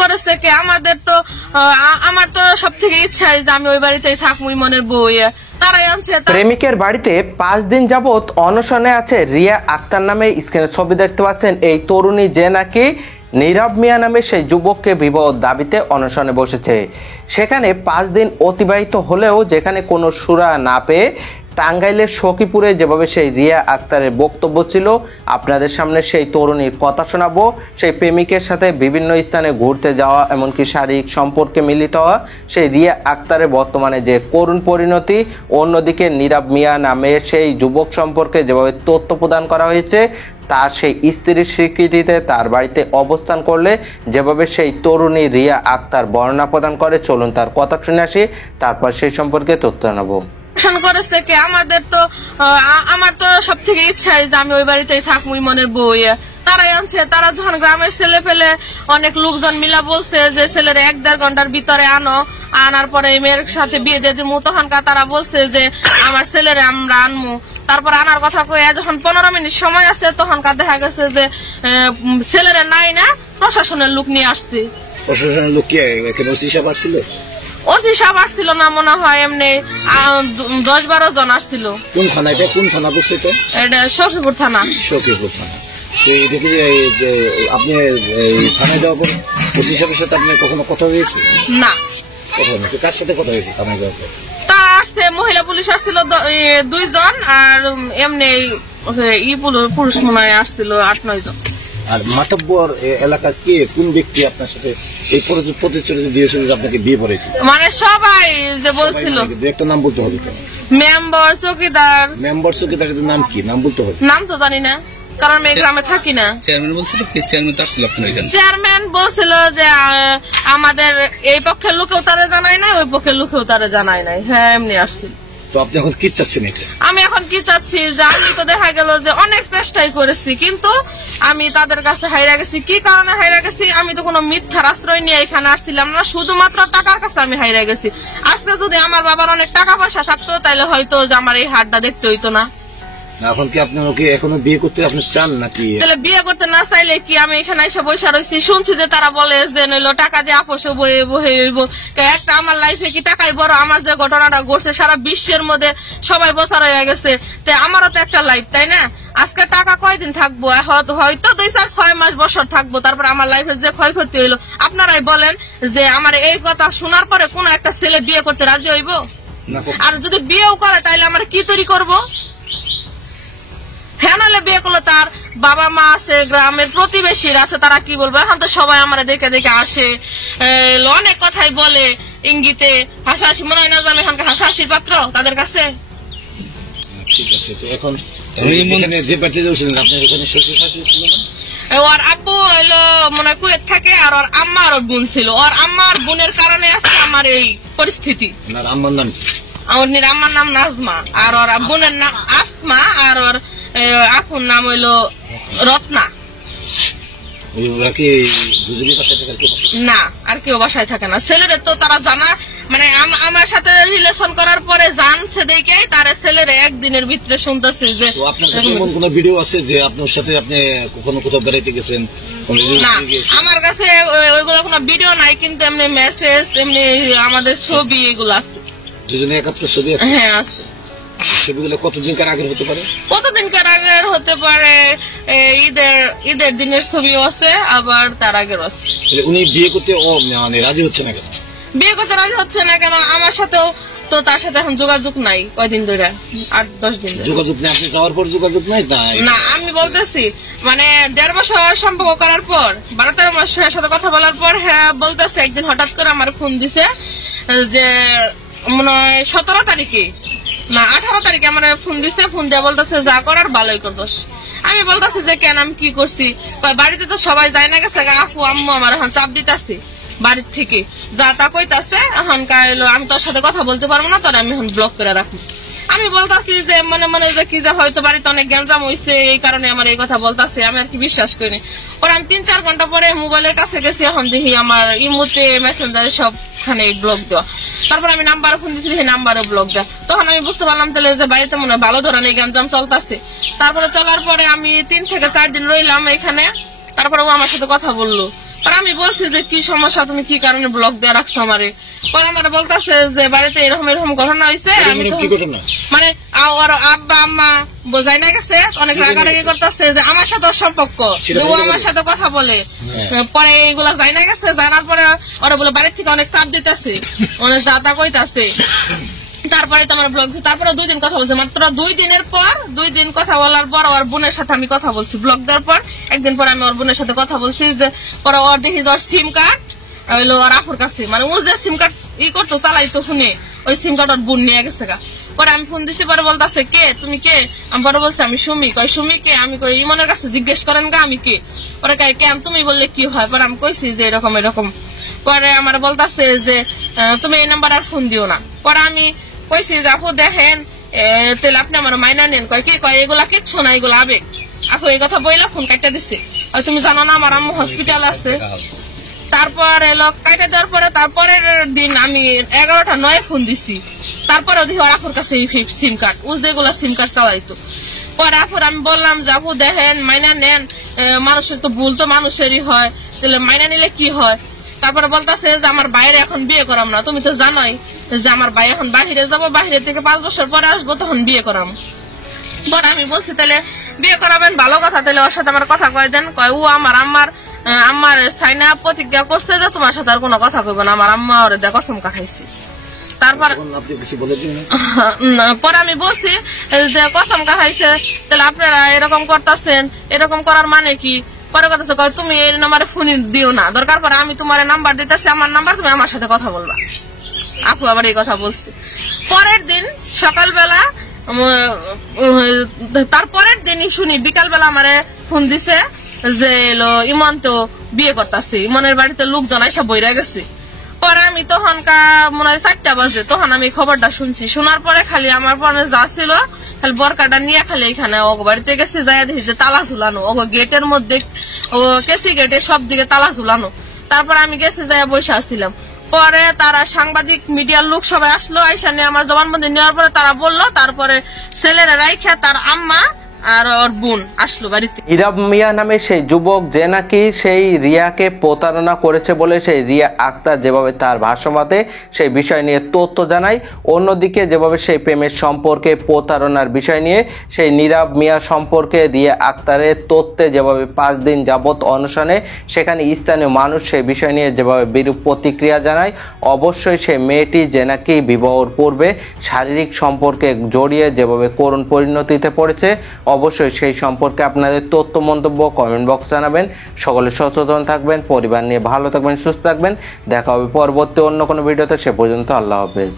করেছে কি আমাদের তো আমার তো সব থেকে ইচ্ছা যে আমি ওই বাড়িতেই থাকবো মনের বউ তারাই আনছে। প্রেমিকের বাড়িতে 5 দিন যাবত অনশনে আছে রিয়া আক্তার নামে স্ক্রিনে ছবি দেখতে পাচ্ছেন এই তরুণী, যে নাকি নীরব মিয়া নামে সেই যুবককে বিবাহ দাবিতে অনশনে বসেছে। সেখানে 5 দিন অতিবাহিত হলেও যেখানে কোনো সুরা না পেয়ে টাঙ্গাইলের সখীপুরে যেভাবে সেই রিয়া আক্তারের বক্তব্য ছিল, আপনাদের সামনে সেই তরুণীর কথা শোনাবো। সেই প্রেমিকের সাথে বিভিন্ন স্থানে ঘুরতে যাওয়া, এমনকি শারীরিক সম্পর্কে মিলিত হওয়া সেই রিয়া আক্তারের বর্তমানে যে করুণ পরিণতি, অন্যদিকে নীরব মিয়া নামে সেই যুবক সম্পর্কে যেভাবে তথ্য প্রদান করা হয়েছে, তার সেই স্ত্রীর স্বীকৃতিতে তার বাড়িতে অবস্থান করলে যেভাবে সেই তরুণী রিয়া আক্তার বর্ণনা প্রদান করে, চলুন তার কথা শুনে আসি, তারপর সেই সম্পর্কে তথ্য নেব। করেছে কি আমাদের তো আমার তো সব থেকে ইচ্ছা যে আমি ওই বাড়িতেই থাকবো মনের বউ তারাই আনছে। তারা যখন গ্রামের ছেলে ফেলে অনেক লোকজন মিলা বলছে যে ছেলের 1-1.5 ঘন্টার ভিতরে আনার পরে মেয়ের সাথে বিয়ে দিয়ে দিবো, তখনকার তারা বলছে যে আমার ছেলেরে আমরা আনবো। তারপর আনার কথা কয়ে যখন 15 মিনিট সময় আছে তখনকার দেখা গেছে যে ছেলেরে নাই না প্রশাসনের লোক নিয়ে আসছে। প্রশাসনের লোক কি ওসি সাহেব আসছিল? ওসি সাহেব আসছিল না মনে হয়, এমনি 10-12 জন আসছিল। কোন থানা এটা? কোন থানা বলছে তো? এটা সখীপুর থানা। সখীপুর থানা। আপনি থানায় যাওয়ার পর ওসি সাহেবের সাথে আপনি কখনো কথা হয়েছে? না। কথা হয়নি। কার সাথে কথা হয়েছে থানায় যাওয়ার পর? তা আসছে মহিলা পুলিশ আসছিল 2 জন, আর এমনি পুরুষ মনে হয় আসছিল 8-9 জন। আর মাতব্বর এলাকার কে কোন ব্যক্তি আপনার সাথে এই প্রতিশ্রুতি দিয়েছিল যে আপনাকে বিয়ে পড়েছে? মানে সবাই যে বলছিল। একটা নাম বলতে হবে। মেম্বার, চৌকিদার। মেম্বার, চৌকিদারের নাম কি? নাম বলতে হবে। নাম তো জানি না, কারণ আমি গ্রামে থাকি না। চেয়ারম্যান বলছিল, চেয়ারম্যান তো আসছিল আপনার এখানে। চেয়ারম্যান বলছিল যে আমাদের এই পক্ষের লোকেও তারা জানায় নাই, ওই পক্ষের লোকেও তারা জানায় নাই। হ্যাঁ, এমনি আসছিল। তো আপনি এখন কি চাচ্ছেন? আমি এখন কি চাচ্ছি যে আমি তো দেখা গেল যে অনেক চেষ্টাই করেছি, কিন্তু আমি তাদের কাছে হাইরা গেছি। কি কারণে হাইরা গেছি? আমি তো কোনো মিথ্যার আশ্রয় নিয়ে এখানে আসছিলাম না, শুধুমাত্র টাকার কাছে আমি হাইরা গেছি। আজকে যদি আমার বাবার অনেক টাকা পয়সা থাকতো তাহলে হয়তো যে আমার এই হাটটা দেখতে হইতো না। এখন কি আপনি ওকে এখনো বিয়ে করতে আপনি চান নাকি? তাহলে বিয়ে করতে না চাইলে কি আমি এখানে এসে বসে রয়েছি? শুনছি যে তারা বলে যে নইলো টাকা দিয়ে আপোষ হইব। একটা আমার লাইফে কি টাকাই বড়? আমার যে ঘটনাটা ঘটছে সারা বিশ্বের মধ্যে সবাই বছর হয়ে গেছে, আমারও তো একটা লাইফ, তাই না? আজকে টাকা কয়দিন থাকবো? হয়তো 2-4-6 মাস বছর থাকবো, তারপর আমার লাইফের যে ক্ষয়ক্ষতি হইলো। আপনারাই বলেন যে আমার এই কথা শোনার পরে কোন একটা ছেলে বিয়ে করতে রাজি হইব? আর যদি বিয়েও করে তাইলে আমরা কি তৈরি করবো? হ্যাঁ, নাহলে বিয়ে করলে তার বাবা মা আছে, গ্রামের প্রতিবেশীরা আছে, তারা কি বলবো? এখন তো সবাই আমার দেখে দেখে আসে, অনেক কথাই বলে ইঙ্গিতে, হাসাহাসি। মনে হয় না যে আমি এখানকার হাসাহাসির পাত্র তাদের কাছে? ঠিক আছে। তো এখন যে বাড়িতে যাচ্ছিলেন আপনার এখানে শ্বশুর শাশুড়ি ছিল না? ওর আব্বু হইলো মনে কুয়েত থাকে, আর ওর আম্মা আর ওর বোন ছিল। ওর আম্মার বোনের কারণে আছে আমার এই পরিস্থিতি। আম্মার নাম কি? ওর আম্মার নাম নাজমা, আর ওর বোনের নাম আসমা, আর ওর আপুর নাম হইলো রত্না। না, আর কেউ বাসায় থাকে না। ছেলেরে তো তারা জানা, মানে আমার সাথে রিলেশন করার পরে জানছে দেখে তারা ছেলেরে একদিনের ভিতরে শুনতেছে যে কোন ভিডিও আছে যে আপনার সাথে আপনি কখনো কোথাও বেড়াইতে গেছেন? না, আমার কাছে ওইগুলো কোনো ভিডিও নাই, কিন্তু এমনি মেসেজ, এমনি আমাদের ছবি এগুলো আছে। দুজনে একাত্তর ছবি আছে? হ্যাঁ, আছে। ছবিগুলো কতদিনকার আগের হতে পারে? কতদিনকার আগের হতে পারে? ঈদের দিনের ছবি আছে, আবার তার আগের আছে। উনি বিয়ে করতে মানে রাজি হচ্ছে না কেন? বিয়ে করতে রাজি হচ্ছে না কেন? আমার সাথেও তো তার সাথে এখন যোগাযোগ নাই কয়দিন ধরে, 8-10 দিন যোগাযোগ নেই। আপনি যাওয়ার পর যোগাযোগ নাই? না, আমি বলতেছি মানে 1.5 বছর সম্পর্ক করার পর, 12-13 মাসের সাথে কথা বলার পর, হ্যাঁ বলতেছে। একদিন হঠাৎ করে আমার ফোন দিছে যে মনে হয় 17 তারিখে না 18 তারিখে আমার ফোন দিছে। ফোন দিয়ে বলতেছে যা করার ভালোই করছস। আমি বলতেছি যে কেন, আমি কি করছি? বাড়িতে তো সবাই যায় না গেছে, আপু আম্মু আমার এখন চাপ দিতেছে বাড়ির থেকে, যা তা কইতাছে। এখন আমি তোর সাথে কথা বলতে পারবো না, তোর আমি এখন ব্লক করে রাখবো। আমি বলতাছি যে মনে মনে যে কি যে হয়তো বাড়িতে অনেক গ্যাঞ্জাম হয়েছে, এই কারণে আমার এই কথা বলতাছে। আমি আর কি বিশ্বাস করিনি। ওরা আমি 3-4 ঘন্টা পরে মোবাইলের কাছে গেছি, এখন দেখি আমার ইমোতে মেসেঞ্জারে সবখানে ব্লক দেওয়া। তারপর আমি নাম্বারে ফোন দিচ্ছি, সেই নাম্বারে ব্লক দেওয়া। তখন আমি বুঝতে পারলাম তাহলে যে বাড়িতে মনে হয় ভালো ধরনের গ্যাঞ্জাম চলতেছে। তারপরে চলার পরে আমি 3 থেকে 4 দিন রইলাম এখানে। তারপরে ও আমার সাথে কথা বললো আর আমি বলছি যে কি সমস্যা, তুমি কি কারণে ব্লক দিয়ে রাখছো আমারে। পরে আমার বলতেছে যে বাড়িতে এরকম এরকম ঘটনা হয়েছে। আমি কি ঘটনা? মানে ওর আব্বা আম্মা বোঝাই না গেছে, অনেক রাগারাগি করতেছে যে আমার সাথে ওর সম্পর্ক, যে ও আমার সাথে কথা বলে। পরে এইগুলা যাই না গেছে, জানার পরে ওরা বলে বাড়ির থেকে অনেক চাপ দিতেছে, অনেক যা তা কইতাছে। তারপরে তো আমার ব্লগ, তারপরে 2 দিন কথা বলছি, মাত্র 2 দিনের পর 2 দিন কথা বলার পর ওর বোনের সাথে আমি কথা বলছি। ব্লগ দেওয়ার পর একদিন পর আমি ওর বোনের সাথে কথা বলছি, যে পরে ওর দেখি ওর সিম কার্ড হইলো ওর আফুর কাছে, মানে ও যে সিম কার্ড করতো চালাইতো ফোনে, ওই সিম কার্ড ওর বোন নিয়ে গেছে গা। পরে আমি ফোন দিচ্ছি, পরে বলতেছে কে তুমি কে? আমি পরে বলছি আমি সুমি। কই সুমি কে? আমি কই ইমনের কাছে জিজ্ঞেস করেন গা আমি কে। পরে কয় কেন তুমি বললে কি হয়? পরে আমি কইছি যে এরকম এরকম। পরে আমার বলতেছে যে তুমি এই নাম্বার আর ফোন দিও না। পরে আমি কইছি যে আপু দেখেন তাহলে আপনি আমার মাইনা নেন। কয় কি? কয় এগুলা কিচ্ছু না, এগুলো আবেগ। আপু এই কথা বইলা ফোন কাটা দিছে। আর তুমি জানো না আমার আম্মু হসপিটাল আছে। তারপর এলো কাটা দেওয়ার পরে তারপরের দিন আমি 11টা 9 ফোন দিছি। তারপরে ওদিকে আপুর কাছে সিম কার্ড, ও যেগুলা সিম কার্ড চালাইতো। পরে আপুর আমি বললাম যে আপু দেখেন মাইনা নেন, মানুষের তো ভুল তো মানুষেরই হয়, তাহলে মাইনা নিলে কি হয়? তারপরে বলতেছে যে আমার বাইরে এখন বিয়ে করাম না, তুমি তো জানোই যে আমার ভাই এখন বাহিরে যাবো, বাহিরে থেকে 5 বছর পরে আসবো, তখন বিয়ে করাম। পরে আমি বলছি তাহলে বিয়ে করাবেন, ভালো কথা, তাহলে ওর সাথে আমার কথা কয় দেন। কয় ও আমার সাইনা প্রতিজ্ঞা করছে যে তোমার সাথে আর কোনো কথা কইব না, আমার আম্মা ওরে দেখো কসম খাইছি। তারপর পরে আমি বলছি যে কসম খাইছে, তাহলে আপনারা এরকম করতেছেন, এরকম করার মানে কি? পরে কথা তুমি এই নাম্বারে ফোন দিও না, দরকার পরে আমি তোমার নাম্বার দিতেছি, আমার নাম্বার, তুমি আমার সাথে কথা বলবা। আপু আবার এই কথা বলছে। পরের দিন সকালবেলা, তারপরের দিনই শুনি বিকালবেলা আমারে ফোন দিছে যে এলো ইমন তো বিয়ে করতেছে, ইমনের বাড়িতে লোকজন এসে বইরা গেছে। পরে আমি তখন মনে হয় 4টা বাজে, তখন আমি খবরটা শুনছি। শোনার পরে খালি আমার পরে যা ছিল খালি বরকাটা নিয়ে খালি এখানে ওগো বাড়িতে গেছি, যাই দেখি যে তালা ঝুলানো, ওগো গেটের মধ্যে, ও কেসি গেটে সব দিকে তালা ঝুলানো। তারপর আমি গেছি, যাই বসে আসছিলাম। পরে তারা সাংবাদিক মিডিয়ার লোক সবাই আসলো, আইসা নিয়ে আমার জবানবন্দি নেওয়ার পরে তারা বললো, তারপরে ছেলেরা রাইখা তার আম্মা আর ওর বোন আসলো বাড়িতে। নীরব মিয়া নামে সেই যুবক যে নাকি সেই রিয়াকে প্রতারণা করেছে বলে সেই রিয়া আক্তার যেভাবে তার ভাষ্যমতে সেই বিষয় নিয়ে তথ্য জানায়, অন্যদিকে যেভাবে সেই প্রেমের সম্পর্কে প্রতারণার বিষয় নিয়ে সেই নীরব মিয়া সম্পর্কে রিয়া আক্তারের তথ্যে যেভাবে 5 দিন যাবৎ অনশনে সেখানে স্থানীয় মানুষ সেই বিষয় নিয়ে যেভাবে বিরূপ প্রতিক্রিয়া জানায়, অবশ্যই সেই মেয়েটি যে নাকি বিবাহর পূর্বে শারীরিক সম্পর্কে জড়িয়ে যেভাবে করুণ পরিণতিতে পড়েছে, অবশ্যই সেই সম্পর্কে আপনাদের তথ্য মন্তব্য কমেন্ট বক্স জানাবেন। সকলে সচেতন থাকবেন, পরিবার নিয়ে ভালো থাকবেন, সুস্থ থাকবেন। দেখা হবে পরবর্তী অন্য কোনো ভিডিওতে, সে পর্যন্ত আল্লাহ হাফেজ।